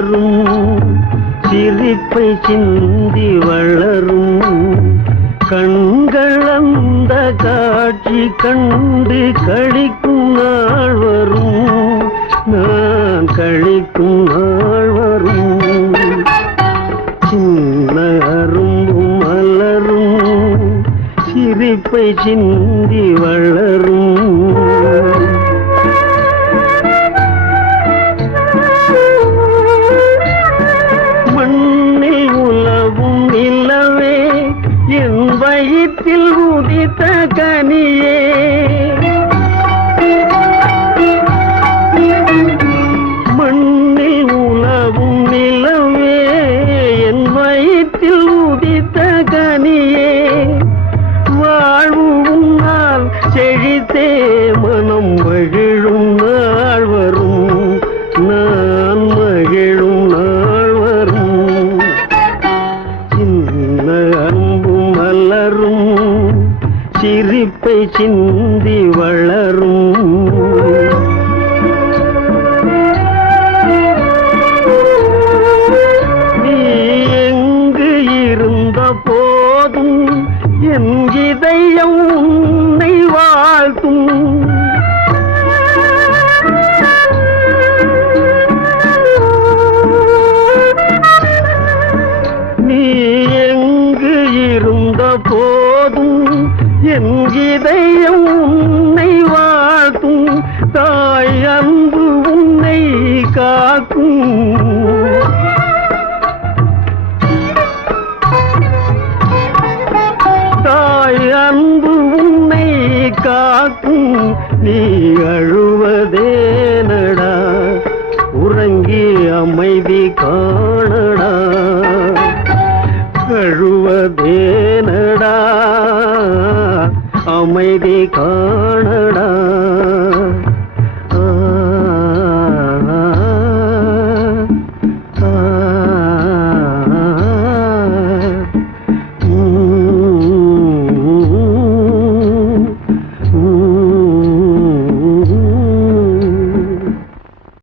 வளரும் சிரிப்பை சிந்தி வளரும். கண்கள் அந்த காட்சி கண்டு கழிக்கும் நாள் வரும். நான் கழிக்கும் நாள் வரும். சின்ன அரும்பும் மலரும் சிரிப்பை சிந்தி வளரும். உதித்த கனியே மண்ணில் உலவும் நிலவே என் வயிற்றில் உதித்த கனியே வாழ்வு உன்னால் செழித்தே மனம் சிரிப்பை சிந்தி வளரும். நீ எங்கு இருந்த போதும் என் இதயம் என் இதயம் உன்னை வாழ்த்தும். தாய் அன்பு உன்னை காக்கும். தாய் அன்பு உன்னை காக்கும். நீ அழுவதேனடா. உறங்கி அமைதி கா ஏனடா? அமைதி காண